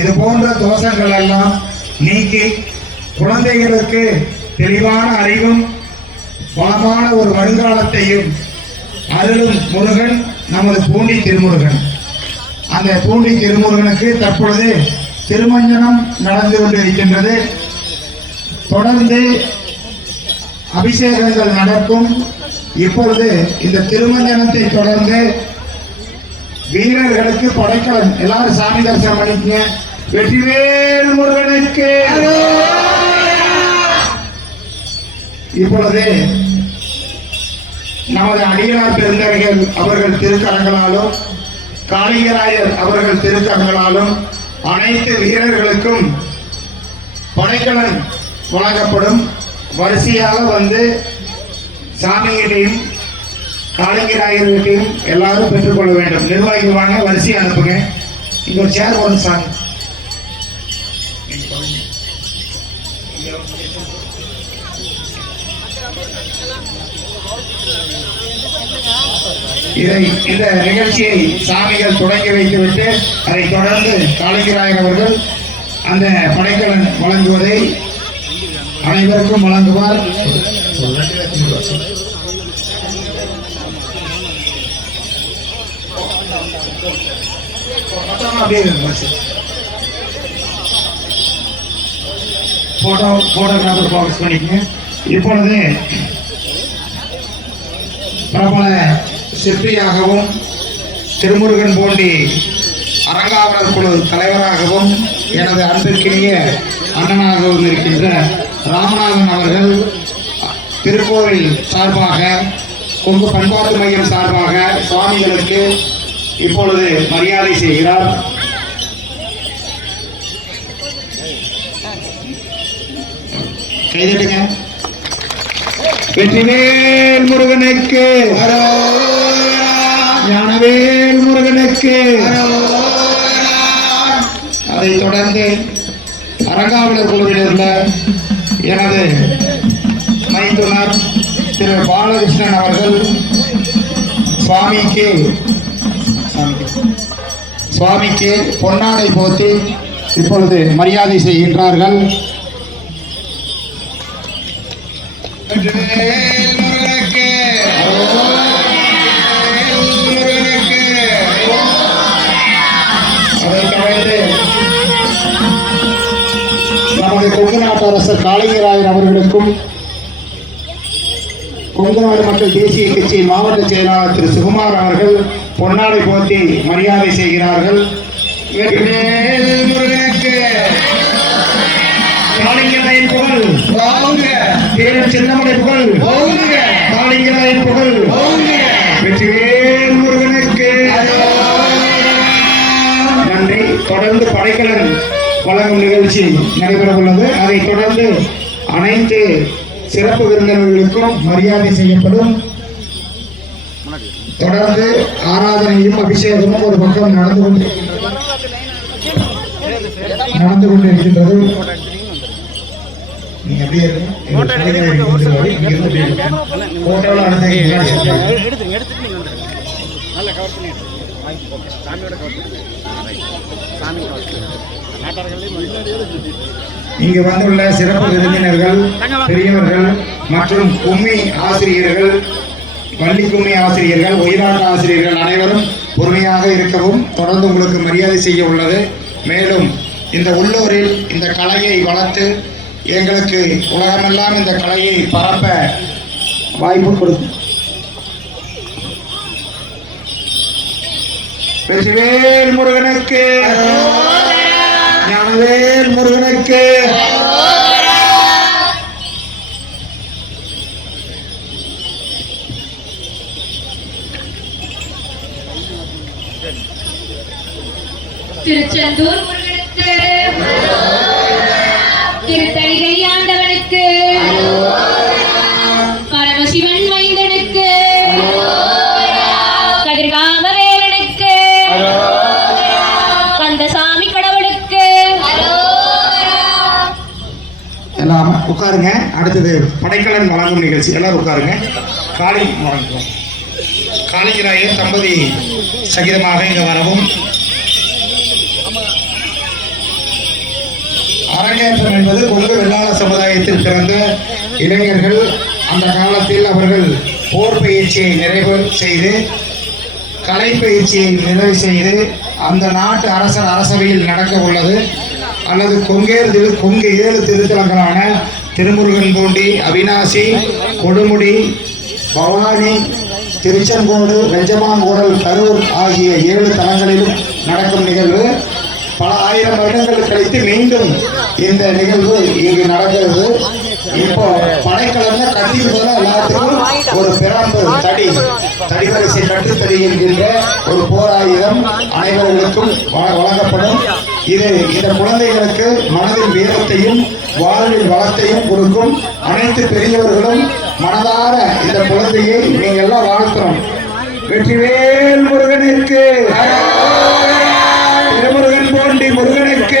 இது போன்ற தோஷங்கள் எல்லாம் நீக்கி குழந்தைகளுக்கு தெளிவான அறிவும் வளமான ஒரு வருங்காலத்தையும் அருளும் முருகன் நமது பூண்டி திருமுருகன். அந்த பூண்டி திருமுருகனுக்கு தற்பொழுது திருமஞ்சனம் நடந்து கொண்டிருக்கின்றது. தொடர்ந்து அபிஷேகங்கள் நடக்கும். இப்பொழுது இந்த திருமஞ்சனத்தை தொடர்ந்து வீரர்களுக்கு படைக்கலன் எல்லாரும் சாமி தரிசனம் பண்ணிக்கங்க. வெற்றிவேல் முருகனுக்கு. இப்பொழுது நமது அடியார் பெருந்தகைகள் அவர்கள் திருக்கரங்களாலும் காளிங்கராயர் அவர்கள் திருக்கரங்களாலும் அனைத்து வீரர்களுக்கும் படைக்கலன் வழங்கப்படும். வரிசையாக வந்து சாமிகிட்டையும் காளிங்கராயர்கிட்டையும் எல்லாரும் பெற்றுக்கொள்ள வேண்டும். நிர்வாகிகள் வாங்க, வரிசையை அனுப்புங்க. இங்க ஒரு சேர் வரும் சாமி. இந்த நிகழ்ச்சியை சாமிகள் தொடங்கி வைத்துவிட்டு அதை தொடர்ந்து காளிங்கராயர் அவர்கள் அந்த படைக்கலன் வழங்குவதை அனைவருக்கும் வழங்குவார். போட்டோகிராஃபர் ஃபோக்கஸ் பண்ணிக்கங்க. இப்பொழுது பிரபல சிற்பியாகவும் திருமுருகன் பூண்டி அரங்காவலர் குழு தலைவராகவும் எனது அன்பிற்கினிய அண்ணனாகவும் இருக்கின்ற ராமநாதன் அவர்கள் திருக்கோவில் சார்பாக கொங்கு பண்பாட்டு மையம் சார்பாக சுவாமிகளுக்கு இப்பொழுது மரியாதை செய்கிறார். கைதட்டுங்க. வெற்றிவேல் முருகனுக்கு, ஞானவேல் முருகனுக்கு. அதைத் தொடர்ந்து அரங்காவலர் குழுவில் உள்ள எனது மைத்துனர் திரு பாலகிருஷ்ணன் அவர்கள் சுவாமிக்கு பொன்னாடை போத்தி இப்பொழுது மரியாதை செய்கின்றார்கள். நமது கொங்கு நாட்டு அரசர் காளிங்கராயர் அவர்களுக்கும் கொங்கு நாடு மக்கள் தேசிய கட்சியின் மாவட்ட செயலாளர் திரு சுகுமார் அவர்கள் பொன்னாடை போத்தி மரியாதை செய்கிறார்கள். காளிங்கராயன் புகழ், சின்னமலை புகழ், காளிங்கராயன் புகழ், வெற்றிவேல் முருகனுக்கு. நன்றி. தொடர்ந்து படைக்கலன் வழங்கும் நிகழ்ச்சி நடைபெற உள்ளது. அதைத் தொடர்ந்து அனைத்து சிறப்பு விருந்தினர்களுக்கும் மரியாதை செய்யப்படும். தொடர்ந்து ஆராதனையும் அபிஷேகமும் ஒரு பக்கம் நடந்து கொண்டிருக்கின்றது. நீங்க அப்படியே இங்கு வந்துள்ள சிறப்பு விருந்தினர்கள், பெரியவர்கள் மற்றும் கும்மி ஆசிரியர்கள், பள்ளி கும்மி ஆசிரியர்கள், ஒயிலாட்ட ஆசிரியர்கள் அனைவரும் பொறுமையாக இருக்கவும். தொடர்ந்து உங்களுக்கு மரியாதை செய்ய உள்ளது. மேலும் இந்த உள்ளூரில் இந்த கலையை வளர்த்து எங்களுக்கு உலகமெல்லாம் இந்த கலையை பரப்ப வாய்ப்பு கொடுக்கும். வெற்றிவேல் முருகனுக்கு, ஞானவேல் முருகனுக்கு. திருச்செந்தூர் முருகனுக்கு, திருத்தணிகை ஆண்டவனுக்கு, பரமசிவன் மைந்தனுக்கு, கதிர்காம வேலனுக்கு, கந்தசாமி கடவுளுக்கு. எல்லாம் உட்காருங்க. அடுத்தது படைக்கலன் வழங்கும் நிகழ்ச்சி. எல்லாரும் உட்காருங்க. காளி வழங்குவோம். காளிங்கராயர் தம்பதி சகிதமாக இங்கு வரவும். அரங்கேற்றம் என்பது கொங்கு வெள்ளாள சமுதாயத்தில் பிறந்த இளைஞர்கள் அந்த காலத்தில் அவர்கள் போர் பயிற்சியை நிறைவு செய்து கலை பயிற்சியை நிறைவு செய்து அந்த நாட்டு அரசர் அரசவையில் நடக்க உள்ளது அல்லது கொங்கு 7 திருத்தலங்களான திருமுருகன்பூண்டி, அவிநாசி, கொடுமுடி, பவானி, திருச்செங்கோடு, வெஞ்சமாங்கூடல், கரூர் ஆகிய 7 தலங்களிலும் நடக்கும் நிகழ்வு. பல ஆயிரம் வருடங்கள் கழித்து மீண்டும் இந்த நிகழ்வு இங்கு நடக்கிறது. இப்போ படைக்கலங்க கட்டிக்கு போல எல்லாத்துக்கும் ஒரு பிறம்பு தடிவரிசை கட்டுத்தடி என்கின்ற ஒரு போர் ஆயுதம் அனைவர்களுக்கும் வழங்கப்படும். இது இந்த குழந்தைகளுக்கு மனதில் வீரத்தையும் வாழ்வில் வளத்தையும் கொடுக்கும். அனைத்து பெரியவர்களும் மனதார இந்த குழந்தையை நீங்க எல்லாம் வாழ்த்துறோம். வெற்றிவேல் முருகனுக்கு, திருமுருகன் போண்டி முருகனுக்கு.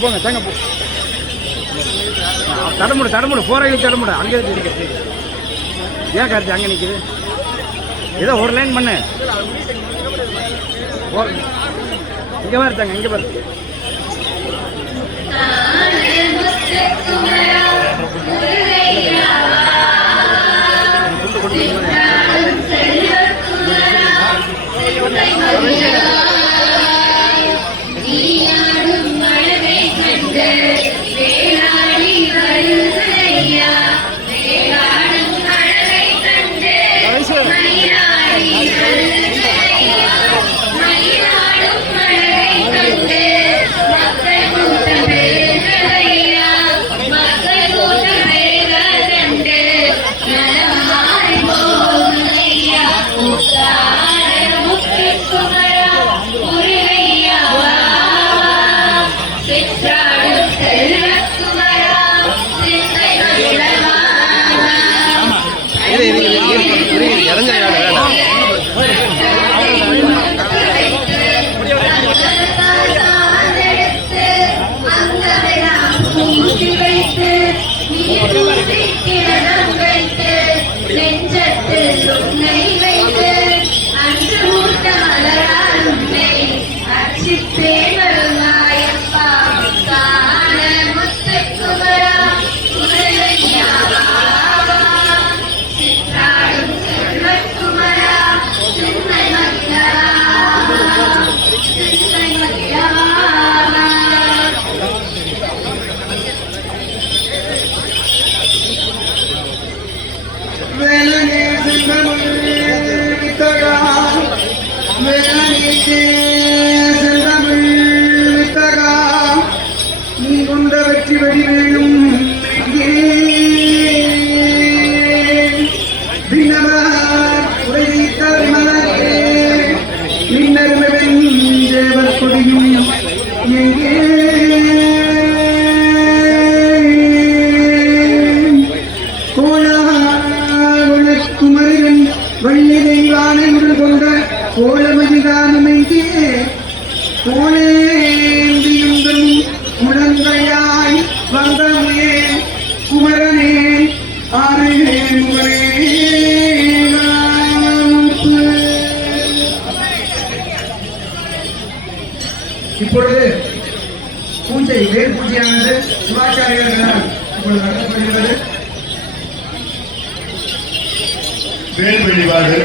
போங்க தேங்க போ தடமுடு போராளி தடமுடு அங்கே நிற்கிறது. ஏன் கார்த்தி அங்கே நிற்குது? ஏதோ ஒரு லைன் பண்ணு. இங்கே மாதிரி தாங்க, இங்கே பாரு. Melanie, அருமவன் தேவர் கொடியும் எங்கே கோலாகுல குமரன் வள்ளி தெய்வானையுடன் கொண்ட கோலமதிதானம் எங்கே கோலேந்தியுங்கள் முழங்கையாய் வந்தமே குமரனே ஆரே குமரே இப்பொழுது பூஜை வேல் பூஜையானது சிவாச்சாரியர்களால் இப்பொழுது நடத்தப்படுகிறது. வேல் வழிபாடு.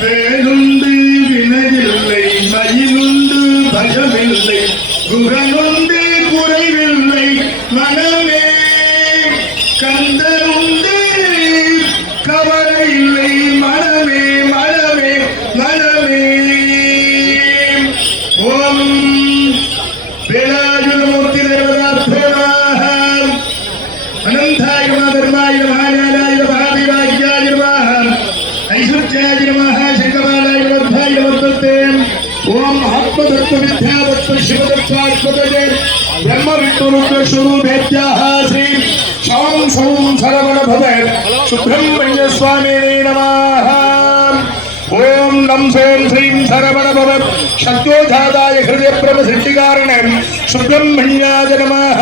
வேலுண்டு வினையில்லை மயிலுண்டு பயமில்லை குகனுண்டு குறைவில்லை மனமே கந்தனுண்டு கவலை இல்லை மனமே மனமே மனமே. ஓம் வேலாயுதமூர்த்தி தேவதாத்மனாக அனந்தாய நம தர்மாய மகாஞானாய மகாவீராஜ்யாய நம ஐஸ்வர்யாய நம ஸ்ரீகபாலாய நமத்தாய நமத்தே. ஓம் ஆத்மதத்துவ வித்யாதத்துவ சிவதத்வாத்மதே பிரம்ம விஷ்ணுருத்ர ஸ்வரூபேத்யாஹ ஸ்ரீ சாம் சௌம் சரவண பவ சுப்ரமண்ய சுவாமினே நமः. ஓம் நம் சோம் ஸ்ரீம் சரவண பவ சத்யோஜாதாய ஹிருதய பிரம சிருஷ்டிகாரண சுப்ரமண்யாய நமः.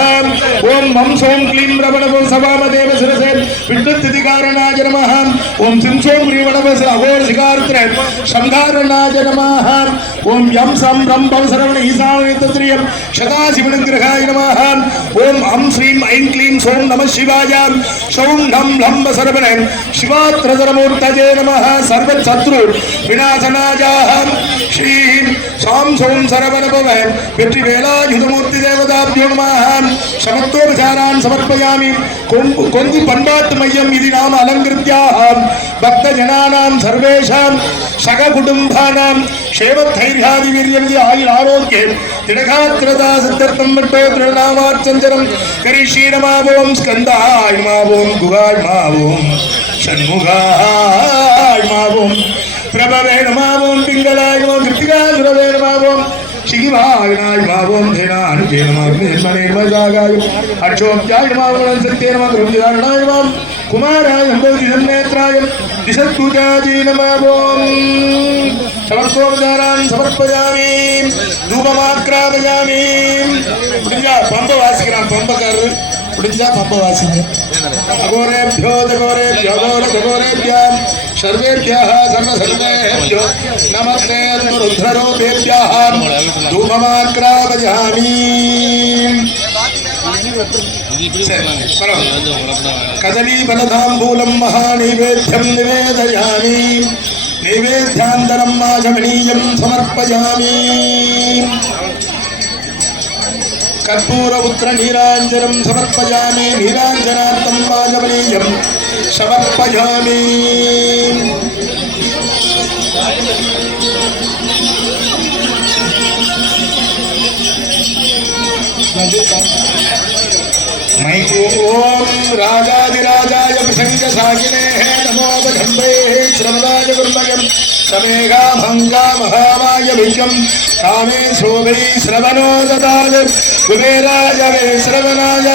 ஓம் மம் சோம் க்ளீம் ரமணவோ சவாமதேவ சிரசே விஷ்ணுஸ்திதிகாரணாய நமः. ஓம் சிம் சோம் ரீவணவ அகோரசிகார்த்திர சம்ஹாரணாய நமः. ஓம் யம் சம் ரம் பவ சரவண ஈசானேத்ரியம் சதாசிவனுக்கிரகாய நமः. ஓம் அம் ஸ்ரீம் ஐம் க்ளீம் சோம் நம சிவாய சௌம் லம் லம்ப சரவண சிவாத்ரதரமூர்த்தஜே நமः. சர்வ சத்ரு விநாசனாஜாஹ ஸ்ரீ சாம் சோம் சரவண பவ வெற்றி வேலாயுதமூர்த்தி தேவதாப்யோ நமः. சமத்துவபச்சாரான் சமர்ப்பயாமி. கொங்கு பண்பாட்டு மையம் இது நாம அலங்கிருத்யாஹ பக்த ஜனானாம் சர்வேஷாம் சக குடும்பானாம் க்ஷேமத்தைர்யாதி வீர்யமிதி ஆயுள் ஆரோக்கிய திடகாத்ரதா சித்தர்த்தம் மட்டோ திருநாமார்ச்சந்தரம் கரிஷீ நமாவோம் ஸ்கந்தாய் நமாவோம் குகாய் நமாவோம் ஷண்முகாய் நமாவோம் பிரபவே நமாவோம் பிங்களாய் நமாவோம் கிருத்திகாசுரவே நமாவோம் சிகிவாவினாய் மாவோம் தேனானுஜே நமர்மேர்மனேர்மஜாகாய் அட்சோப்யாய் நமாவோம் சத்யே நம கிருத்திகாரணாய் மாம் குமாராய நம்போதிதம் நேத்ராய திசத்குஜாஜி நமாவோம். சமர்ப்போபச்சாரான் சமர்ப்பயாமி. தூபமாக்ராமயாமி. முடிஞ்சா பம்ப வாசிக்கிறான் பம்பக்காரர். முடிஞ்சா பம்ப வாசிங்க. அகோரேபியோ தகோரேபியோ தகோரேபியாம் सर्वेभ्यः सर्वसर्वेभ्यो नमस्ते रुद्ररूपेभ्यः धूपमाग्रापयामि. कदलीफलताम्बूलं महानैवेद्यं निवेदयामि. नैवेद्यान्तरं माघमणीयं समर्पयामि. कर्पूर उत्तर नीराञ्जनं समर्पयामि. नीराञ्जनार्थं माघमणीयं समर्पयामि. ओम राजाधिराजाय प्रसंग सागिने नमो बंबे श्रवणाय गुरुमयं समेघा भंगा महामाय भिक्कं कामे शोभै श्रवणो ददाय कुबेराय श्रवणाय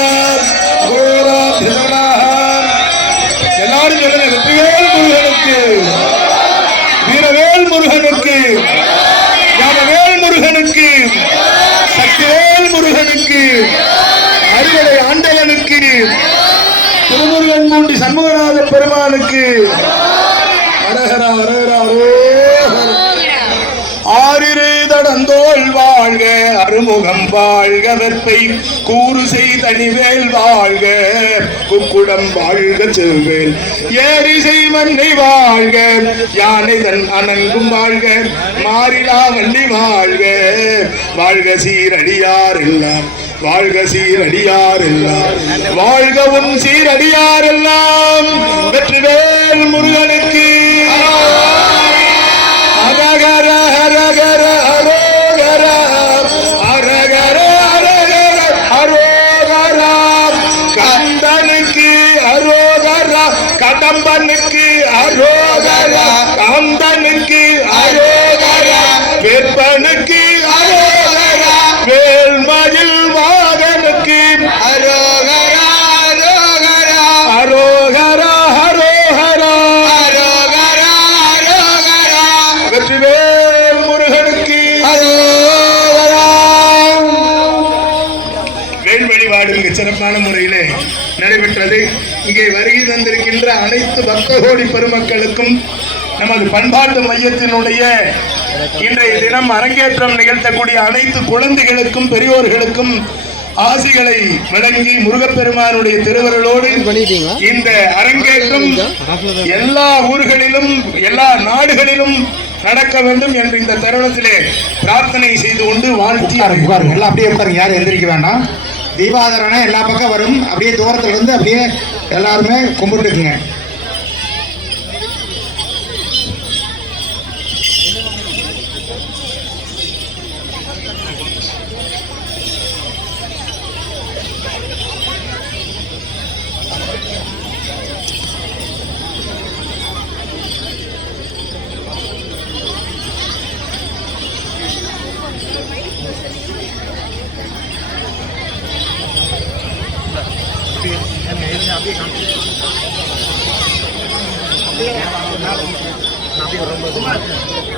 घोरा भिषणाः எல்லாரும் சொல்லுங்க வெற்றிவேல் முருகனுக்கு வீரவேல் முருகனுக்கு ஞானவேல் முருகனுக்கு சக்திவேல் முருகனுக்கு அறுவடை ஆண்டவனுக்கு திருமுருகன் பூண்டி சண்முகநாத பெருமானுக்கு அரஹரா அரஹரா ஆரிரு தடந்தோள் வாழ்க அருமுகம் வாழ்க வெப்பை கூறு செய்தனிவேல் வாழ்க குக்குடம் வாழ்க செவ்வேல் ஏரிசை மண்ணை வாழ்க யானை தன் அணங்கும் வாழ்க மாறிலா வண்டி வாழ்க வாழ்க சீரடியார் எல்லாம் வாழ்க சீரடியார் எல்லாம் வாழ்கவும் சீரடியார் எல்லாம் வெற்றிவேல் முருகனுக்கு அரகர அரகர அரோகர அரகர அரகர அரோகர கந்தனுக்கு அரோகர கடம்பனுக்கு அரோகர கந்தனுக்கு அரோகர கொண்டிருக்கிறது. இங்கே வருகை தந்திருக்கின்ற அனைத்து பக்த கோடி பெருமக்களுக்கும் நமது பண்பாட்டு மையத்தினுடைய இன்றைய தினம் அரங்கேற்றம் நிகழ்த்தக்கூடிய அனைத்து குழந்தைகளுக்கும் பெரியோர்களுக்கும் ஆசிகளை வழங்கி முருகப்பெருமானுடைய திருவருளோடு இந்த அரங்கேற்றம் எல்லா ஊர்களிலும் எல்லா நாடுகளிலும் நடக்க வேண்டும் என்று இந்த தருணத்திலே பிரார்த்தனை செய்து கொண்டு வாழ்த்தி பாருங்க. எல்லாம் அப்படியே உட்காருங்க, யாரும் எந்திரிக்க வேண்டாம். தீபாதரணை எல்லா பக்கம் வரும். அப்படியே தூரத்துல இருந்து அப்படியே எல்லாருமே கும்பிட்டுக்குங்க.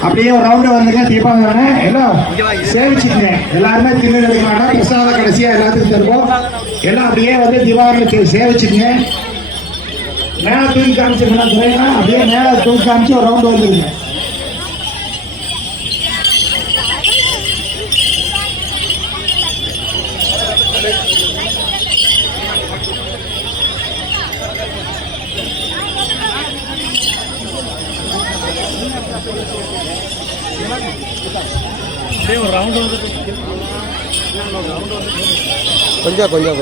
அப்படியே ஒரு ரவுண்டு வந்துங்க. தீபாவளி எல்லாம் சேவிச்சுக்கங்க. எல்லாருமே தின்னு எடுக்க வேண்டாம். பிரசாத கடைசியா எல்லாத்துக்கும் தருவோம். எல்லாம் அப்படியே வந்து தீபாவளி சேவிச்சுக்கங்க. மேல தூக்கி காமிச்சுக்கலாம். துறையா அப்படியே மேல தூக்கி காமிச்சு ஒரு ரவுண்டு வந்துருங்க. கொஞ்சம் கொஞ்சம்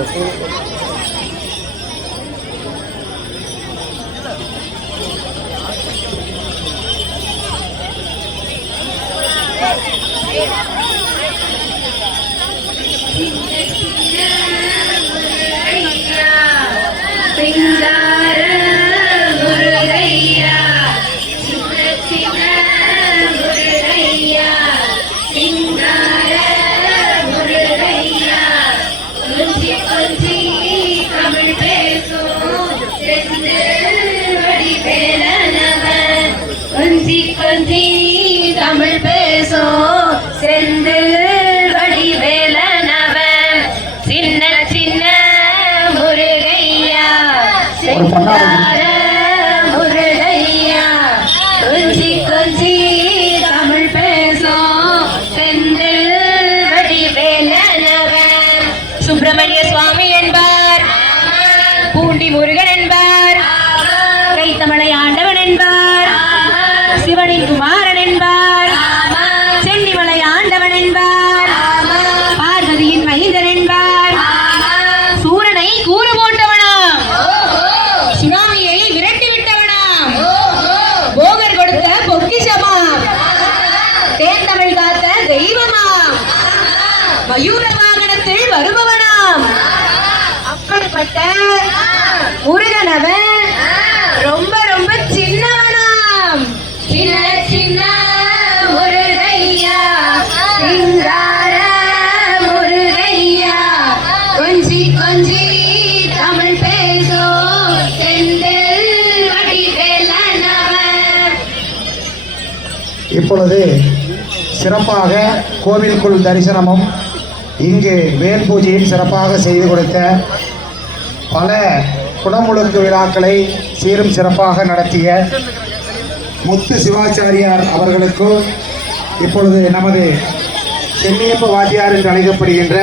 தமிழ் பேசும் செந்தில் வடிவேலனவன் சின்ன சின்ன முருகையா செந்தார முருகையா கொஞ்சி கொஞ்சி தமிழ் பேசும் செந்தில் வடிவேலனவன் சுப்பிரமணிய சுவாமி என்பார், பூண்டி முருகன் என்பார், கைத்தமலை ஆண்டவன் என்பார், சிவனின் குமாரன் என்பார், சென்னிமலை ஆண்டவன் என்பார், பார்வதியின் மைந்தன் என்பார், சூரனை கூறு போட்டவனாம், சுனாமியை விரட்டி விட்டவனாம், போகர் கொடுத்த பொக்கிஷமாம், தேந்தமிழ் காத்த தெய்வமாம், மயூர வாகனத்தில் வருபவனாம். அப்படிப்பட்ட முருகனவன் ரொம்ப ரொம்ப சின்னவனாம். சின்ன சின்ன முருகையா சிங்கார முருகையா கொஞ்சி கொஞ்சி தமிழ் பேசும் செந்தில் வடிவேலனவன். இப்பொழுது சிறப்பாக கோவிலுக்குள் தரிசனமும் இங்கு வேல் பூஜையும் சிறப்பாக செய்து கொடுத்த பல குடமுழுக்கு விழாக்களை சீரும் சிறப்பாக நடத்திய முத்து சிவாச்சாரியார் அவர்களுக்கு இப்பொழுது நமது சென்னியப்ப வாத்தியார் என்று அழைக்கப்படுகின்ற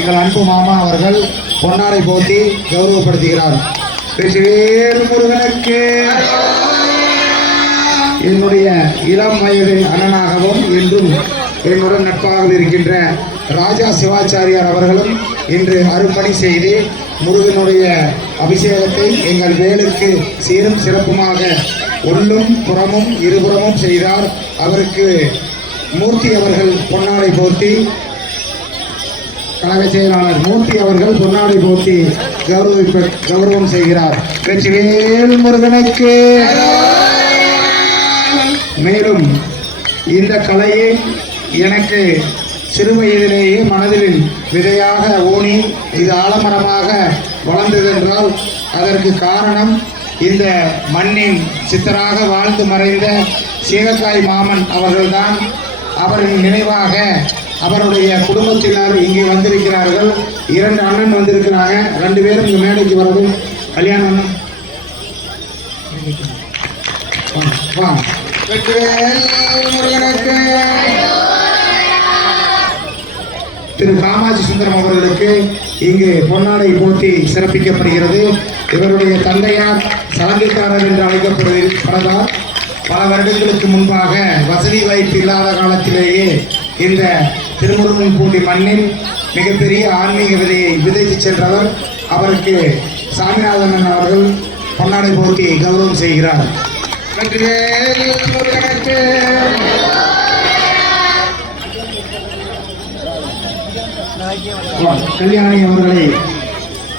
எங்கள் அன்பு மாமா அவர்கள் பொன்னாடை போட்டி கௌரவப்படுத்துகிறார். வெற்றிவேல் முருகனுக்கு என்னுடைய இளம் வயது அண்ணனாகவும் என்றும் என்னுடன் நட்பாக இருக்கின்ற ராஜா சிவாச்சாரியார் அவர்களும் இன்று அருப்பணி செய்து முருகனுடைய அபிஷேகத்தை எங்கள் வேலுக்கு சீரும் சிறப்புமாக உள்ளும் புறமும் இருபுறமும் செய்தார். அவருக்கு மூர்த்தி அவர்கள் பொன்னாடை போர்த்தி, கழக செயலாளர் மூர்த்தி அவர்கள் பொன்னாடை போர்த்தி கௌரவம் செய்கிறார். வெற்றிவேல் முருகனுக்கு. மேலும் இந்த கலையை எனக்கு சிறு வயதிலேயே மனதில் விதையாக ஊனி இது ஆலமரமாக வளர்ந்ததென்றால் அதற்கு காரணம் இந்த மண்ணின் சித்தராக வாழ்ந்து மறைந்த சீகக்காய் மாமன் அவர்கள்தான். அவரின் நினைவாக அவருடைய குடும்பத்தினர் இங்கே வந்திருக்கிறார்கள். 2 அண்ணன் வந்திருக்கிறாங்க. 2 பேரும் இங்கே மேடைக்கு வரவும் கல்யாணம் வா வெற்றிவேல் முருகனுக்கு திரு காமாட்சி சுந்தரம் அவர்களுக்கு இங்கு பொன்னாடை போட்டி சிறப்பிக்கப்படுகிறது. இவருடைய தந்தையார் சலங்கைக்காரர் என்று அழைக்கப்படுவதால் பல வருடங்களுக்கு முன்பாக வசதி வாய்ப்பு இல்லாத காலத்திலேயே இந்த திருமுருகன்பூண்டி மண்ணில் மிகப்பெரிய ஆன்மீக விதையை விதைத்து சென்றவர். அவருக்கு சாமிநாதன் அவர்கள் பொன்னாடை போட்டி கௌரவம் செய்கிறார். வெற்றிவேல் முருகனுக்கு கல்யாணி அவர்களை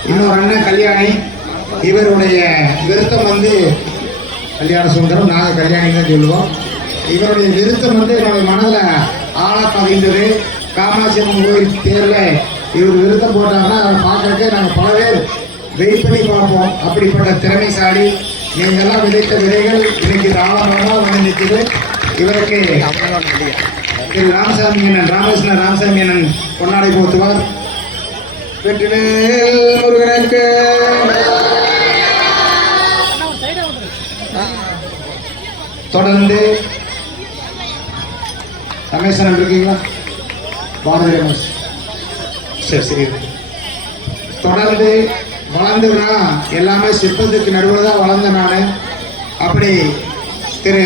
இன்னொரு அண்ணன் கல்யாணி, இவருடைய விருத்தம் வந்து கல்யாண சுந்தரம், நாங்கள் கல்யாணி தான் சொல்லுவோம். இவருடைய விருத்தம் வந்து என்னுடைய மனதில் ஆழ பதிந்தது. காமாட்சி அம்மன் கோயில் தேர்வில் இவர் விருத்தம் போட்டாங்கன்னா அதை பார்க்கறதுக்கு நாங்கள் பல பேர் வெயிட் பண்ணி பார்ப்போம். அப்படிப்பட்ட திறமைசாலி. நீங்கள்லாம் விதைத்த விதைகள் இன்னைக்கு தாளமாக வந்து நிற்குது. இவருக்கு திரு ராமசாமி அண்ணன், ராமகிருஷ்ணன் ராமசாமி அண்ணன் பொன்னாடை போத்துவார். வெற்றிவேல் முருகனுக்கு தொடர்ந்து ரமேசன் இருக்கீங்களா? பாரதி ரமேஷ், சரி சரி. தொடர்ந்து வளர்ந்துனா எல்லாமே சிற்பத்துக்கு நடுவில் தான் வளர்ந்தேன் நான். அப்படி திரு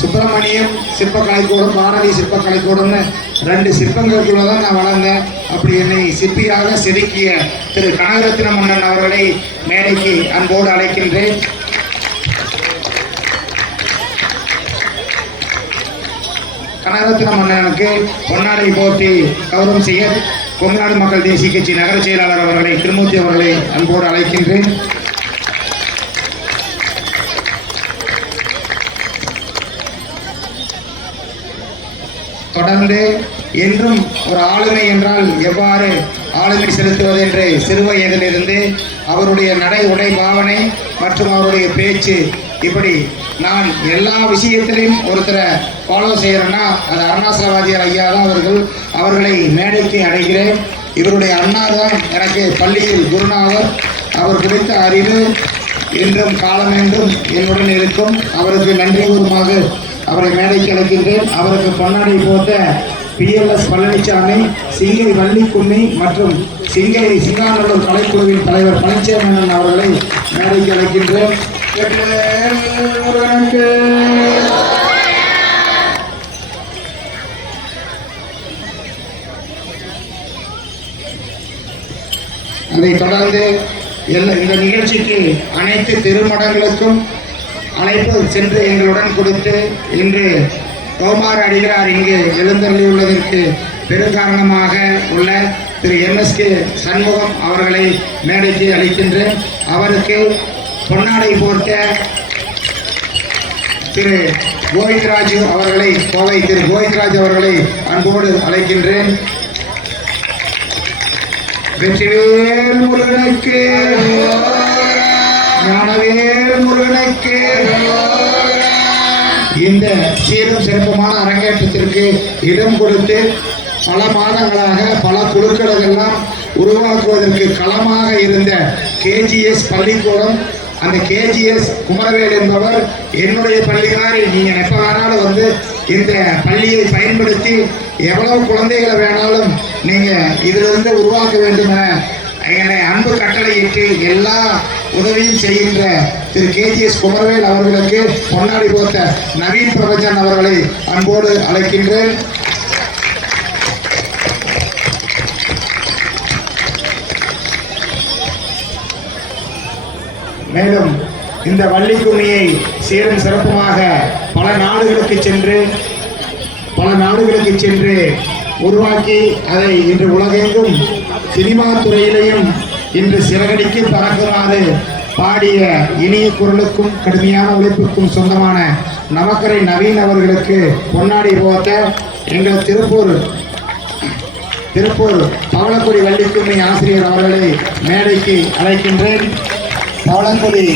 சுப்பிரமணியம் சிற்பக்கலைக்கூடம், பாரதி சிற்பக்கலைக்கூடம்னு 2 சிற்பங்களுக்குள்ள தான் நான் வளர்ந்தேன். அப்படி என்னை சிற்பியாக செதுக்கிய திரு கனகரத்ன மன்னன் அவர்களை மேடைக்கு அன்போடு அழைக்கின்றேன். கனகரத்ன மன்னனுக்கு பொன்னாடை போட்டி கௌரவம் செய்ய கொங்குநாடு மக்கள் தேசிய கட்சி நகர செயலாளர் அவர்களை, திருமூர்த்தி அவர்களை அன்போடு அழைக்கின்றேன். தொடர்ந்து என்றும் ஒரு ஆளுமை என்றால் எவ்வாறு ஆளுமை செலுத்துவது என்று சிறு வயதிலிருந்து அவருடைய நடை உடை பாவனை மற்றும் அவருடைய பேச்சு, இப்படி நான் எல்லா விஷயத்திலையும் ஒருத்தரை ஃபாலோ செய்கிறேன்னா அது அருணாசலவாதியார் ஐயா தான். அவர்களை மேடைக்கு அடைகிறேன். இவருடைய அண்ணா தான் எனக்கு பள்ளியில் குருநாதர். அவர் குறித்த அறிவு என்றும் காலமென்றும் என்னுடன் இருக்கும். அவருக்கு நன்றி கூறுமாக அவரை மேடைக்கு அழைக்கின்றேன். அவருக்கு பொன்னாடை போட்ட PLS பழனிசாமி, சிங்கை வள்ளிக்கும்மி மற்றும் சிங்கை சிங்காநல்லூர் கலைக்குழுவின் தலைவர் பழனிசாமி அவர்களை மேடைக்கு அழைக்கின்றேன். அதைத் தொடர்ந்து இந்த நிகழ்ச்சிக்கு அனைத்து திருமடங்களுக்கும் அழைப்பு சென்று எங்களுடன் கொடுத்து இன்று கோமார் அடிகளார் இங்கு எழுந்தருளியுள்ளதற்கு பெருங்காரணமாக உள்ள திரு MSK சண்முகம் அவர்களை மேடைக்கு அளிக்கின்றேன். அவருக்கு பொன்னாடை போர்த்த திரு கோவிந்தராஜ் அவர்களை, கோவை திரு கோவிந்தராஜ் அவர்களை அன்போடு அழைக்கின்றேன். வெற்றிவேல் முருகனுக்கு, ஞானவேல் முருகனுக்கு. இந்த சீரும் சிறப்புமான அரங்கேற்றத்திற்கு இடம் கொடுத்து பல மாதங்களாக பல குழுக்களெல்லாம் உருவாக்குவதற்கு களமாக இருந்த KGS பள்ளிக்கூடம், அந்த KGS குமரவேல் என்பவர் என்னுடைய பள்ளிக்காரி, நீங்கள் எப்போ வேணாலும் வந்து இந்த பள்ளியை பயன்படுத்தி எவ்வளவு குழந்தைகளை வேணாலும் நீங்கள் இதிலிருந்து உருவாக்க வேண்டும் என என்னை அன்பு கட்டளையிட்டு எல்லா உதவியும் செய்கின்ற திரு KGS குமரவேல் அவர்களுக்கு பொன்னாடி போத்த நவீன் பிரபஞ்சன் அவர்களை அன்போடு அழைக்கின்றேன். மேலும் இந்த வள்ளிக்கும்மியை சீரும் சிறப்புமாக பல நாடுகளுக்கு சென்று உருவாக்கி அதை இன்று உலகெங்கும் சினிமா துறையிலையும் இன்று சிறகடிக்கு பறக்குமாறு பாடிய இனிய குரலுக்கும் கடுமையான உழைப்புக்கும் சொந்தமான நமக்கரை நவீன் அவர்களுக்கு பொன்னாடி போத்த எங்கள் திருப்பூர் பவளக்குடி வள்ளிக்கும்மி ஆசிரியர் அவர்களை மேடைக்கு அழைக்கின்றேன். பவளக்குடி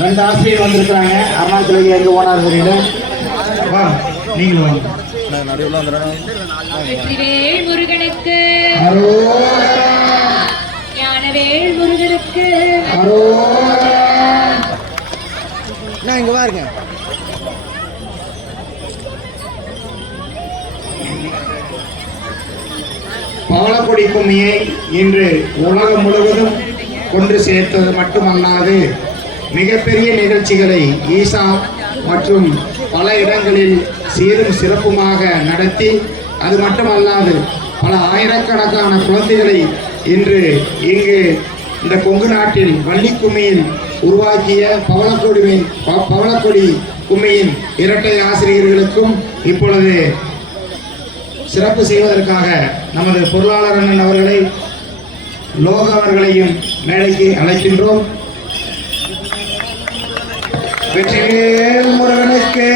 2 ஆசிரியர் வந்திருக்கிறாங்க. அருணாச்சல எங்க ஓனார் தெரியல, நீங்களும் வாங்க. வெற்றிவேல் முருகனுக்கு, ஞானவேல் முருகனுக்கு. இங்கே பாருங்க. பவளக்கொடி கும்மியை இன்று உலகம் முழுவதும் கொண்டு சேர்த்தது மட்டுமல்லாது மிகப்பெரிய நிகழ்ச்சிகளை ஈசா மற்றும் பல இடங்களில் சீரும் சிறப்புமாக நடத்தி, அது மட்டுமல்லாது பல ஆயிரக்கணக்கான குழந்தைகளை இன்று இங்கு இந்த கொங்கு நாட்டில் வள்ளி கும்மியில் உருவாக்கிய பவளக்கொடி கும்மியின் இரட்டை ஆசிரியர்களுக்கும் இப்பொழுது சிறப்பு செய்வதற்காக நமது பொருளாளர் அண்ணன் அவர்களை, லோக அவர்களையும் மேடைக்கு அழைக்கின்றோம். வெற்றிவேல் முருகனுக்கு,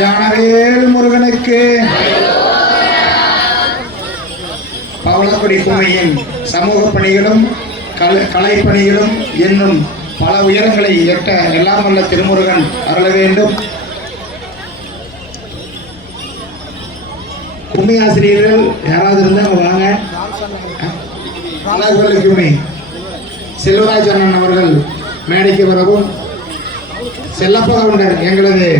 ஞானவேல் முருகனுக்கு. பவளக்கொடி கும்மியின் சமூக பணிகளும் கலைப்பணிகளும் என்னும் பல உயரங்களை எட்ட எல்லாம் வல்ல திருமுருகன் அருள வேண்டும். கும்மி ஆசிரியர்கள் யாராவது இருந்தாங்க வாங்க. பவளக்கொடி கும்மி செல்வராஜ் அண்ணன் அவர்கள் மேடைக்கு வரவும், செல்லப்ப கவுண்டர் எங்களது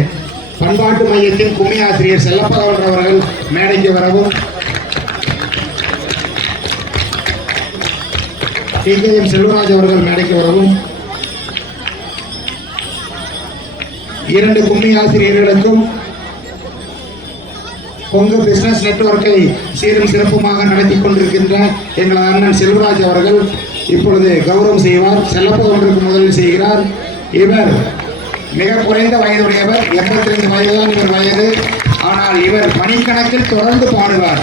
பண்பாட்டு மையத்தின் கும்மி ஆசிரியர் செல்லப்ப கவுண்டர் அவர்கள் மேடைக்கு வரவும், டிகேஎம் செல்வராஜ் அவர்கள் மேடைக்கு வரவும், இரண்டு கும்மி ஆசிரியர்களுக்கும் கொங்கு பிசினஸ் நெட்வொர்க்கை சீரும் சிறப்புமாக நடத்தி கொண்டிருக்கின்ற எங்களது அண்ணன் செல்வராஜ் அவர்கள் இப்பொழுது கௌரவம் செய்வார். செல்லப்ப கவுண்டருக்கு முதலில் செய்கிறார். இவர் மிக குறைந்த வயதுடையவர், 82 வயதுதான் இவர் வயது. ஆனால் இவர் மணிக்கணக்கில் தொடர்ந்து பாடுவார்.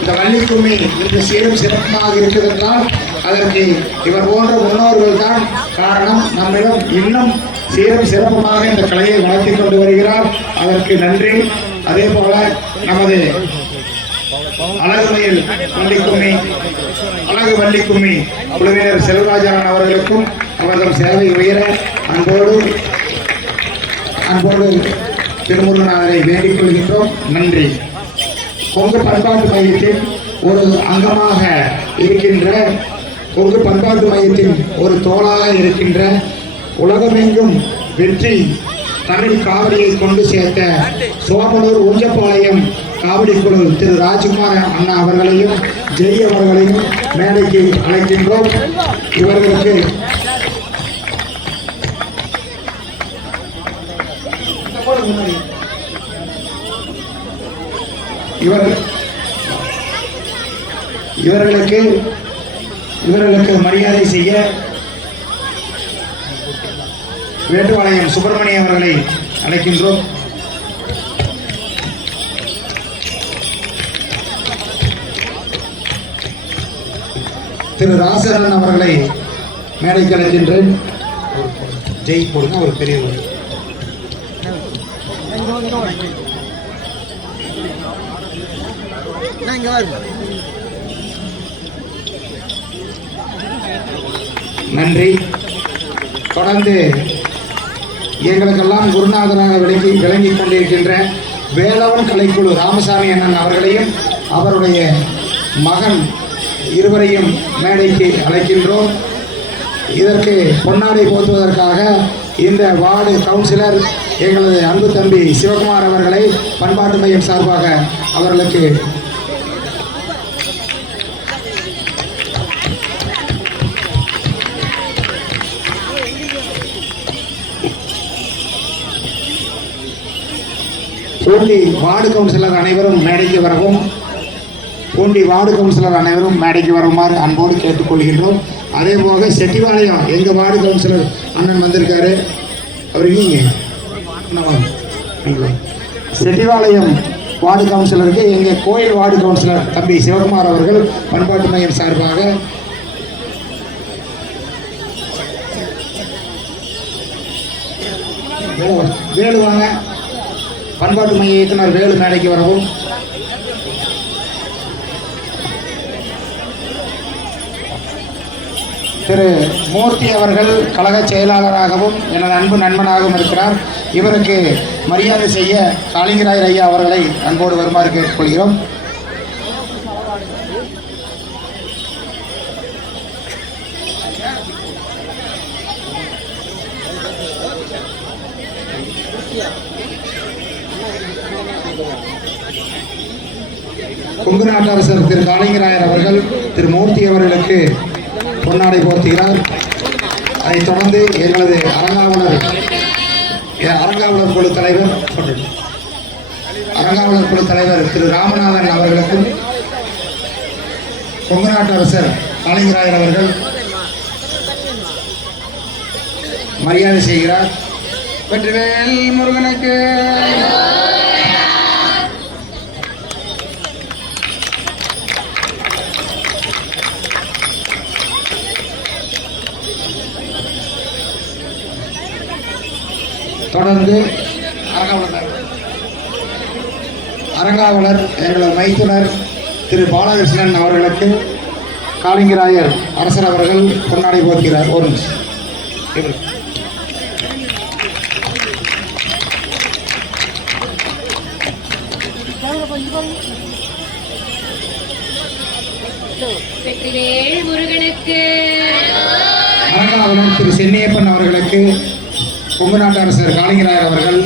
இந்த வள்ளி கும்மி இன்று சீரும் சிறப்பாக இருக்கிறதென்றால் அதற்கு இவர் போன்ற முன்னோர்கள் தான் காரணம். நம்மிடம் இன்னும் சீரும் சிறப்புமாக இந்த கலையை வளர்த்தி கொண்டு வருகிறார். அதற்கு நன்றி. அதே போல நமது அழகு வள்ளி கும்மி குழுவினர் செல்வராஜன் அவர்களுக்கும் அவர்கள் சேவை உயர அன்போடு திருமுருகனாரை வேண்டிக் கொள்கின்றோம். நன்றி. கொங்கு பண்பாட்டு மையத்தின் ஒரு அங்கமாக இருக்கின்ற, கொங்கு பண்பாட்டு மையத்தின் ஒரு தோளாக இருக்கின்ற, உலகமெங்கும் வெற்றி தமிழ் காவடியை கொண்டு சேர்த்த சோமனூர் ஊஞ்சப்பாளையம் காவடி குழு திரு ராஜ்குமார் அண்ணா அவர்களையும் ஜெய் அவர்களையும் மேடைக்கு அழைக்கின்றோம். இவர்களுக்கு இவர்களுக்கு மரியாதை செய்ய வேட்டுவாளையம் சுப்பிரமணியம் அவர்களை அழைக்கின்றோம். திரு ராசரன் அவர்களை மேடைக்கு அழைக்கின்றேன். ஜெய் போடுங்க, ஒரு பெரியவர். நன்றி. தொடர்ந்து எங்களுக்கெல்லாம் குருநாதராக விளங்கிக் கொண்டிருக்கின்ற வேலவன் கலைக்குழு ராமசாமி அண்ணன் அவர்களையும் அவருடைய மகன் இருவரையும் மேடைக்கு அழைக்கின்றோம். இதற்கு பொன்னாடை போற்றுவதற்காக இந்த வார்டு கவுன்சிலர் எங்களது அன்பு தம்பி சிவகுமார் அவர்களை பண்பாட்டு மையம் சார்பாக அவர்களுக்கு பூண்டி வார்டு கவுன்சிலர் அனைவரும் மேடைக்கு வருமாறு அன்போடு கேட்டுக்கொள்கின்றோம். அதே போக செட்டிவாளையம் எங்கள் வார்டு கவுன்சிலர் அண்ணன் வந்திருக்காரு. அவர் செட்டிவாளையம் வார்டு கவுன்சிலருக்கு எங்கள் கோயில் வார்டு கவுன்சிலர் தம்பி சிவகுமார் அவர்கள் பண்பாட்டு மையம் சார்பாக வேலு வாங்க. பண்பாட்டு மைய இயக்குனர் வேலு மேடைக்கு வரவும். திரு மூர்த்தி அவர்கள் கழக செயலாளராகவும் எனது அன்பு நண்பனாகவும் இருக்கிறார். இவருக்கு மரியாதை செய்ய காளிங்கராயர் ஐயா அவர்களை அன்போடு வருமாறு கேட்டுக்கொள்கிறோம். கொங்கு நாட்டு அரசர் திரு காளிங்கராயர் அவர்கள் திரு மூர்த்தி அவர்களுக்கு பொன்னாடை போர்த்துகிறார். அதைத் தொடர்ந்து எங்களது அரங்காவலர் குழு தலைவர் திரு ராமநாதன் அவர்களுக்கும் கொங்கு நாட்டு அரசர் காளிங்கராயர் அவர்கள் மரியாதை செய்கிறார். வெற்றிவேல் முருகனுக்கு தொடர்ந்து அரங்காவலர் எங்களது மைத்துனர் திரு பாலகிருஷ்ணன் அவர்களுக்கு காளிங்கராயர் அரசர் அவர்கள் பொன்னாடை போர்க்கிறார். ஒரு நிமிஷம். வெற்றிவேல் முருகனுக்கு அரங்காவலர் திரு சென்னியப்பன் அவர்களுக்கு கொங்கு நாட்டு அரசர் காளிங்கராயர் அவர்கள்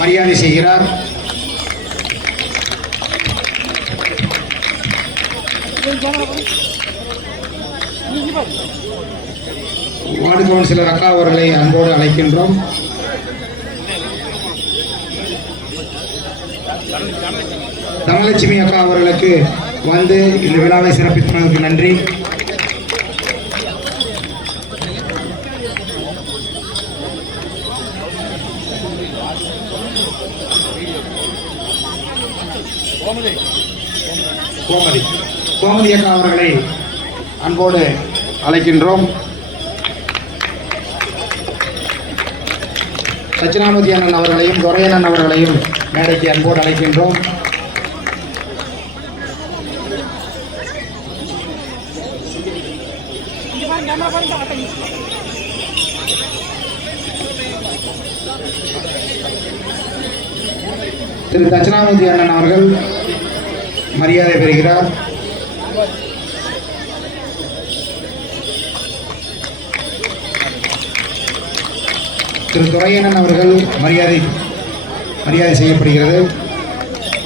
மரியாதை செய்கிறார். வார்டு கவுன்சிலர் அக்கா அவர்களை அன்போடு அழைக்கின்றோம். தனலட்சுமி அக்கா அவர்களுக்கு வந்து இந்த விழாவை சிறப்பித்ததற்கு நன்றி. கோமதி அக்கா அவர்களை அன்போடு அழைக்கின்றோம். தட்சிணாமூர்த்தி அண்ணன் அவர்களையும் துரையண்ணன் அவர்களையும் மேடைக்கு அன்போடு அழைக்கின்றோம். திரு தட்சிணாமூர்த்தி அண்ணன் அவர்கள் மரியாதை பெறுகிறார். திரு துரையண்ணன் அவர்கள் மரியாதை செய்யப்படுகிறது.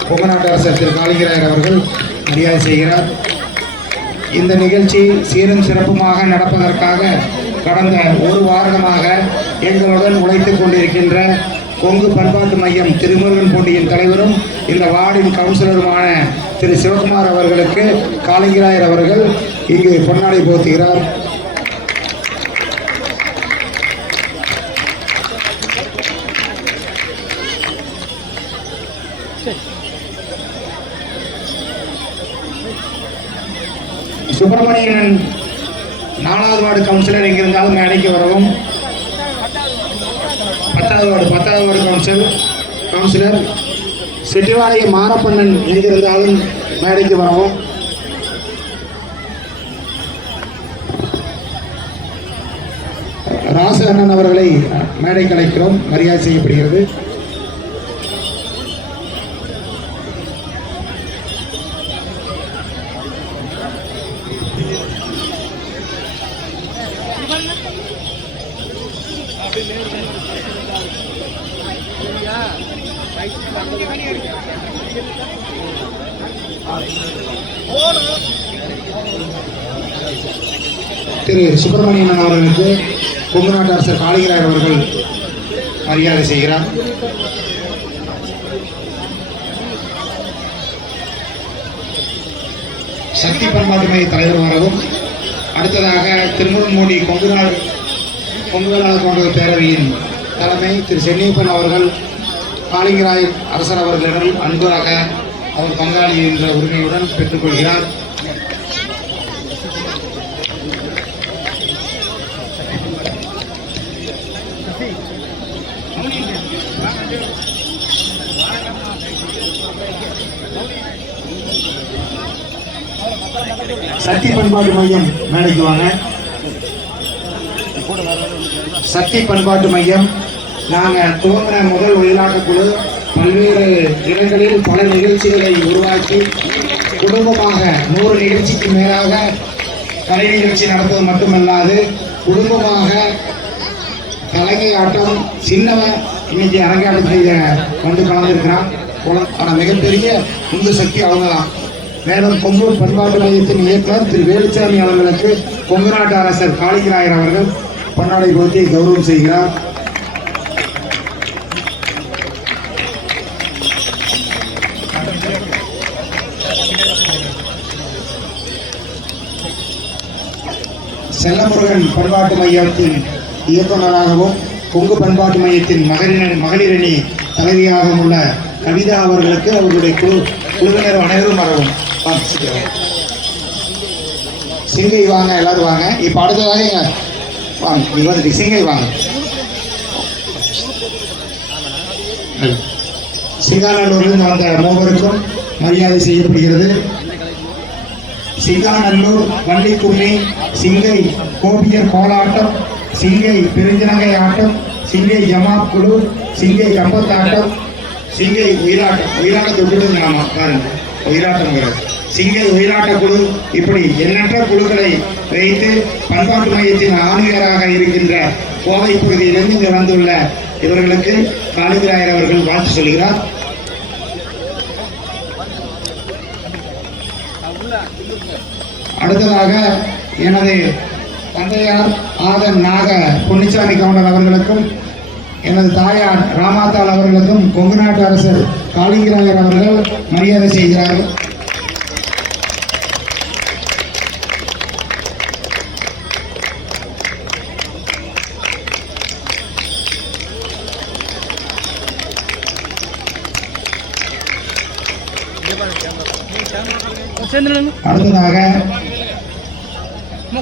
கொங்கு நாட்டு அரசர் திரு காளிங்கராயர் அவர்கள் மரியாதை செய்கிறார். இந்த நிகழ்ச்சி சீரும் சிறப்புமாக நடப்பதற்காக கடந்த ஒரு வாரமாக எங்களுடன் உழைத்துக் கொண்டிருக்கின்ற கொங்கு பண்பாட்டு மையம் திருமுருகன் பூண்டியின் தலைவரும் இந்த வார்டின் கவுன்சிலருமான திரு சிவகுமார் அவர்களுக்கு காளிங்கராயர் அவர்கள் இங்கு பொன்னாடை போர்த்துகிறார். சுப்பிரமணியன் 4வது வார்டு கவுன்சிலர் எங்கிருந்தாலும் மேடைக்கு வரவும். 10வது வார்டு கவுன்சிலர் செட்டிவாளைய மாரப்பண்ணன் எங்கிருந்தாலும் மேடைக்கு வரவும். ராச அண்ணன் அவர்களை மேடைக்கு அழைக்கிறோம். மரியாதை செய்யப்படுகிறது. திரு சுப்பிரமணியன் அவர்களுக்கு கொங்கு நாட்டு அரசர் காளிங்கராயர் அவர்கள் மரியாதை செய்கிறார். சக்தி பண்பாட்டு மைய தலைவர் வரவும். அடுத்ததாக திருமுருகன்மூடி கொங்கு வேளாளர் காங்கிரஸ் பேரவையின் தலைமை திரு சென்னியப்பன் அவர்கள் காளிங்கராயர் அரசர் அவர்களிடம் அன்பாக அவர் பங்காளி என்ற உரிமையுடன் பெற்றுக்கொள்கிறார். சக்தி பண்பாட்டு மையம் மேடைக்கு வாங்க. சக்தி பண்பாட்டு மையம் நாங்கள் துவங்கின முதல் ஒளிநாட்டு குழு பல்வேறு இடங்களில் பல நிகழ்ச்சிகளை உருவாக்கி குடும்பமாக 100 நிகழ்ச்சிக்கு மேலாக கலை நிகழ்ச்சி நடப்பது மட்டுமல்லாது குடும்பமாக கலைஞை ஆட்டம் சின்னவன் இன்னைக்கு அரங்காட்டத்தில் வந்து கலந்துருக்கிறான். ஆனால் மிகப்பெரிய உந்து சக்தி அவங்க தான். மேலும் கொங்கு பண்பாட்டு மையத்தின் இயக்குனர் திரு வேலுச்சாமி அவர்களுக்கு கொங்கு நாட்டு அரசர் காளிங்கராயர் அவர்கள் பொன்னாடை போர்த்தி கௌரவம் செய்கிறார். செல்லமுருகன் பண்பாட்டு மையத்தின் இயக்குநராகவும் கொங்கு பண்பாட்டு மையத்தின் மகளிரணி தலைவியாகவும் உள்ள கவிதா அவர்களுக்கு அவர்களுடைய குழுவினர் அனைவரும் வரவும். சிங்கை வாங்க, எல்லாரும் வாங்க. இப்போ அடுத்ததாக வாங்க, நீங்க வந்துட்டு சிங்கை வாங்க. சிங்காநல்லூரிலிருந்து வந்த மூவருக்கும் மரியாதை செய்யப்படுகிறது. சிங்காநல்லூர் வள்ளிக்கும்மி, சிங்கை கோபியர் கோலாட்டம், சிங்கை பெருஞ்சனங்கை ஆட்டம், சிங்கை ஜமாப் குழு, சிங்கை கம்பத்தாட்டம், சிங்கை உயிராட்டத்தை விட்டுடுங்க. நாம பாருங்க, உயிராட்டம் சிங்கை உயிராட்ட குழு, இப்படி எண்ணற்ற குழுக்களை வைத்து பண்பாட்டு மையத்தின் ஆணையராக இருக்கின்ற கோவை பகுதியிலிருந்து இங்கு வந்துள்ள இவர்களுக்கு காளிங்கராயர் அவர்கள் வாழ்த்து சொல்கிறார். அடுத்ததாக எனது தந்தையார் ஆதன் நாக பொன்னிச்சாமி கவுண்டர் அவர்களுக்கும் எனது தாயார் ராமாத்தாள் அவர்களுக்கும் கொங்கு நாட்டு அரசர் காளிங்கராயர் அவர்கள் மரியாதை செய்கிறார்கள். அடுத்ததாக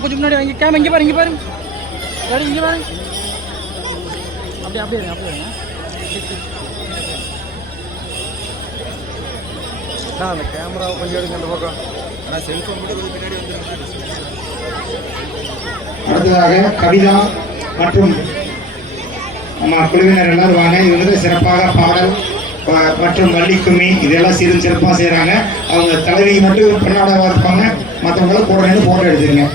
கொஞ்சம் முன்னாடி வாங்கி கேம இங்கே பாருங்க, இங்கே பாருங்க, இங்கே பாருங்க, அப்படியே அப்படியே அப்படியே அந்த கேமராவை கொஞ்சம் எடுங்க அந்த பக்கம். ஆனால் செல்ஃபோன் கூட கொஞ்சம் பின்னாடி வந்துருங்க. அடுத்ததாக கவிதா மற்றும் நம்ம குழுவினர் எல்லாரும் வாங்க. இது வந்து சிறப்பாக பாடல் மற்றும் வள்ளிக்கும்மி இதெல்லாம் சிறப்பாக செய்கிறாங்க. அவங்க தலைவி மட்டும் பெண்ணாடாக இருப்பாங்க, மற்றவங்களும் கூட நின்று போட்டோ எடுத்துருங்க.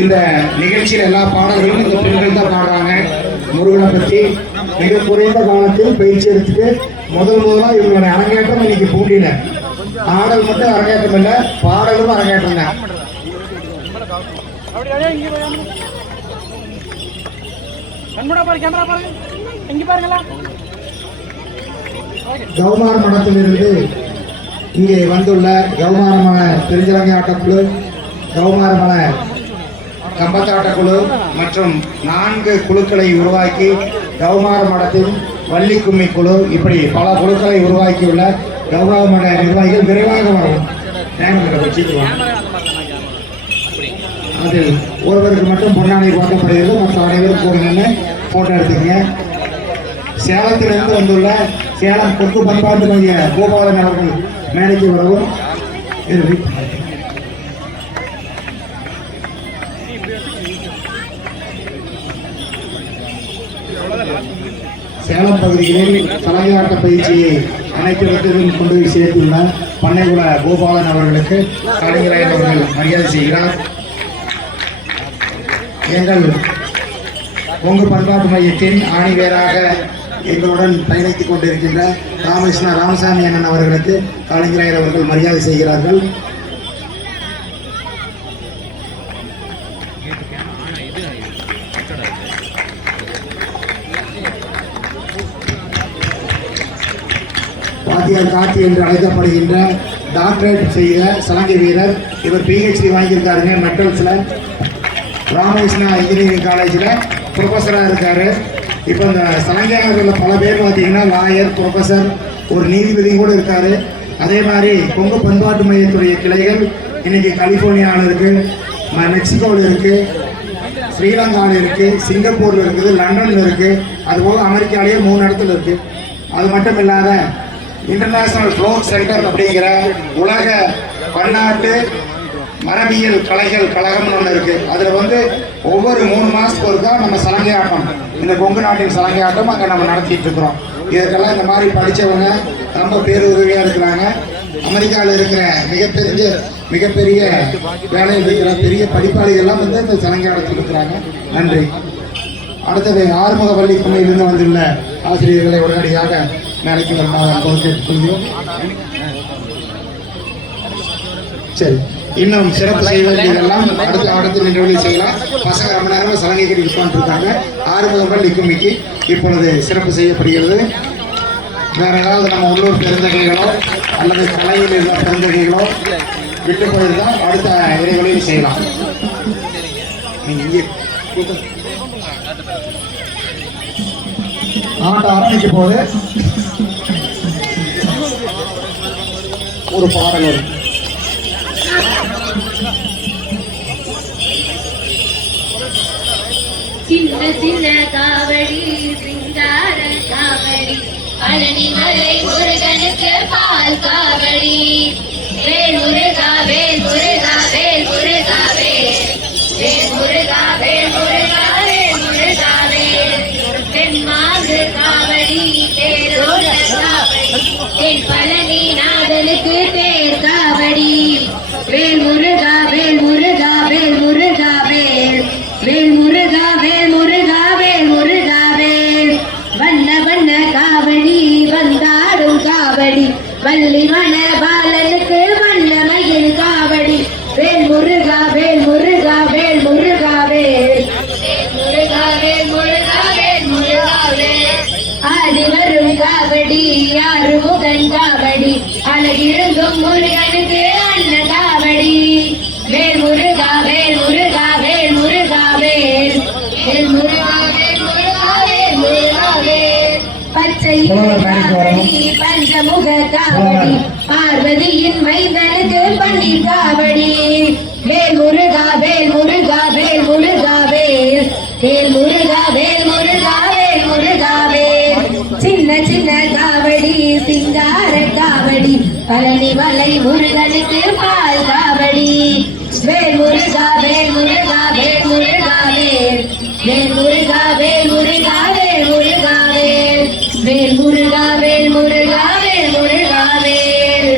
இந்த நிகழ்ச்சியில் எல்லா பாடல்களும் இந்த பெண்கள் தான் பாடுறாங்க. முருகனை பற்றி மிக குறைந்த காலத்தில் பயிற்சி எடுத்துட்டு முதலாக இவங்களுடைய அரங்கேற்றம் இன்னைக்கு பூண்டியில ஆடல் மட்டும் அரங்கேற்றம் இல்லை, பாடலும் அரங்கேற்றம் தான். கௌமார மடத்திலிருந்து இங்கே வந்துள்ள கௌமாரமன பெருஞ்சலங்கை ஆட்டக்குழு, கௌமாரமன கம்பத்தாட்டக்குழு மற்றும் 4 குழுக்களை உருவாக்கி கௌமார மடத்தின் வள்ளிக்கும்மி குழு, இப்படி பல குழுக்களை உருவாக்கியுள்ள கௌமார மட நிர்வாகிகள் விரைவாக வரும். அதில் ஒருவருக்கு மட்டும் பொன்னாடை போட்டப்படுகிறது, மற்ற அனைவரும் கூட நின்று போட்டோ எடுத்துக்கங்க. சேலத்திலிருந்து வந்துள்ள சேலம் கொங்கு பண்பாட்டு மைய கோபாலன் அவர்கள் மேடைக்கு வரவும். சேலம் பகுதிகளில் தலையாட்ட பயிற்சியை அனைத்து இடத்திலும் கொண்டு போய் சேர்த்துள்ள பண்ணைகுல கோபாலன் அவர்களுக்கு காளிங்கராயர் அவர்கள் மரியாதை செய்கிறார். எங்கள் கொங்கு பண்பாட்டு மையத்தின் ஆணிவேராக எங்களுடன் பயணித்துக் கொண்டிருக்கின்ற ராமகிருஷ்ண ராமசாமி அண்ணன் அவர்களுக்கு காளிங்கராயர் அவர்கள் மரியாதை செய்கிறார்கள். வாத்தியார் கார்த்தி என்று அழைக்கப்படுகின்ற டாக்டரேட் செய்த சலங்கை வீரர், இவர் PhD வாங்கியிருக்காருங்க மெட்டல்ஸில். ராமகிருஷ்ணா இன்ஜினியரிங் காலேஜில் ப்ரொஃபஸராக இருக்கார். இப்போ இந்த சலங்கையாளர்களில் பல பேர் பார்த்தீங்கன்னா லாயர், ப்ரொஃபஸர், ஒரு நீதிபதி கூட இருக்கார். அதே மாதிரி கொங்கு பண்பாட்டு மையத்துடைய கிளைகள் இன்னைக்கு கலிஃபோர்னியாவில் இருக்குது, மெக்சிகோவில் இருக்குது, ஸ்ரீலங்காவில் இருக்குது, சிங்கப்பூரில் இருக்குது, லண்டனில் இருக்குது, அதுபோல் அமெரிக்காலேயே 3 இடத்துல இருக்குது. அது மட்டும் இல்லாத இன்டர்நேஷனல் ஃப்ளோக் சென்டர் அப்படிங்கிற உலக பன்னாட்டு மரபியல் கலைகள் கழகம்னு ஒன்று இருக்குது. அதில் வந்து ஒவ்வொரு 3 மாதத்துக்கு ஒருக்கா நம்ம சலங்கை ஆட்டம், இந்த கொங்கு நாட்டின் சலங்கை ஆட்டம் அங்கே நம்ம நடத்திட்டு இருக்கிறோம். இதற்கெல்லாம் இந்த மாதிரி படித்தவங்க ரொம்ப பேருதவியாக இருக்கிறாங்க. அமெரிக்காவில் இருக்கிற மிகப்பெரிய வேலையில் இருக்கிற பெரிய படிப்பாளிகள்லாம் வந்து இந்த சலங்கை நடத்தி இருக்கிறாங்க. நன்றி. அடுத்தது ஆறுமுகவள்ளி குமையிலிருந்து வந்துள்ள ஆசிரியர்களை உடனடியாக வேலைக்கு வருமாறு கேட்டுக்கொள்கிறோம். சரி, இன்னும் சிறப்பு செய்ய வேண்டியதெல்லாம் அடுத்து நின்று செய்யலாம். பசங்க ரொம்ப நேரமாக சலங்கை கட்டி உட்காந்துருக்காங்க. ஆறுமுகவள்ளி கும்மிக்கு இப்பொழுது சிறப்பு செய்யப்படுகிறது. வேற ஏதாவது நம்ம உள்ளூர் பெருந்தகைகளோ அல்லது கலையில் உள்ள பெருந்தகைகளோ விட்டு போயிருந்தால் அடுத்த இடைவெளியில் செய்யலாம். ஆட்ட ஆரம்பிக்க போது ஒரு பாடல் வரும். சின்ன சின்ன காவடி சிங்கார காவடி பழனி மலை முருகனுக்கு பால் காவடி வேல் முருகா வேல் முருகா வேல் முருகா வேல் வேல் முருகா வேல் முருகா வேல் முருகா வேல் தென்மாங்கு காவடி தேரோட காவடி தென் பழனி நாதனுக்கு தேர் காவடி வேல் முருகா வேல் முருகா வேல் முருகா வேல் வேல் முருகா வேல் முருகா வேல் முருகா வேல் வண்ண வண்ண காவடி வந்தாடும் காவடி வள்ளி மண பாலனுக்கு வண்ண மயில் காவடி வேல் முருகா வேல் முருகா வேல் முருகா வேல் முருகா வேல் முருகா வேல் முருகா வேல் ஆடி வரும் காவடி ஆறு முகன் காவடி அழகிருந்தும் முருகனுக்கு அண்ண காவடி வேல் முருகா வேல் முருகா வேல் முருகா வேல் வேல் முருகா வேல் முருகா வேல் முருகா வேல் பச்சை காவடி பஞ்சமுக காவடி பார்வதியின் மைந்தனுக்கு பன்னீர் காவடி வேல் முருகா வேல் முருகா வேல் முருகா வேல் வேல் முருகா வேல் முருகா வேல் முருகா வேல் சின்ன சின்ன காவடி சிங்கார காவடி பழனி மலை முருகனுக்கு பால் காவடி வேல் முருகா வேல் முருகா வேல் முருகா வேல் வேல் முருகா வேல் முருகா வேல் முருகா வேல் வேல் முருகா வேல் முருகா வேல் முருகா வேல்